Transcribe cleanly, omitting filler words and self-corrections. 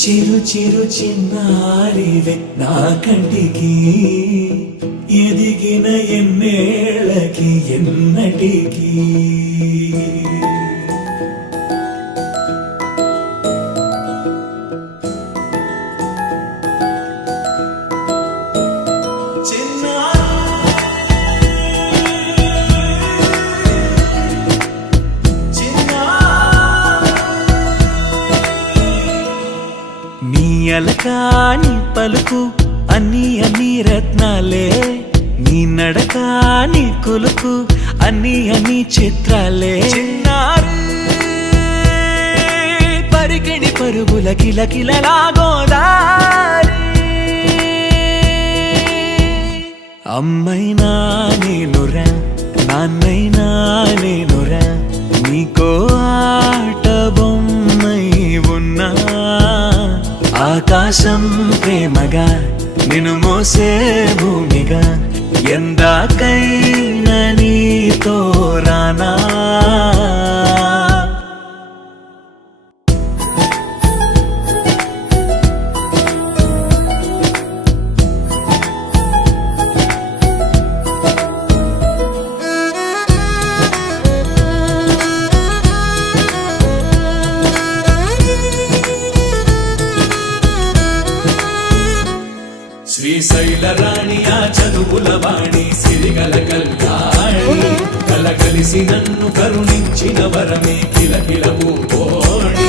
చిరు చిరు చిన్నారివే నా కంటికి ఎదిగిన ఎన్నేళ్ళకి ఎన్నటికి అలకాని పలుకు అన్ని అన్ని రత్నాలే నీ నడకాని కొలుకు అన్ని అన్ని చిత్రాలే పరికిణి పరుగుల కిలకిలలాగోదారి అమ్మైనా నేనురా నాన్నైనా నేనురా నీకో ఆట బొమ్మై ఉన్నా ఆకాశం ప్రేమగా నిన్ను మోసే భూమిగా ఎందాకైనా నీతో రానా శ్రీశైల రాణి ఆ చదువుల వాణి సిరిగల కళ్యాణి కల కలిసి నన్ను కరుణించిన వరమే కిలకిల పూకోణి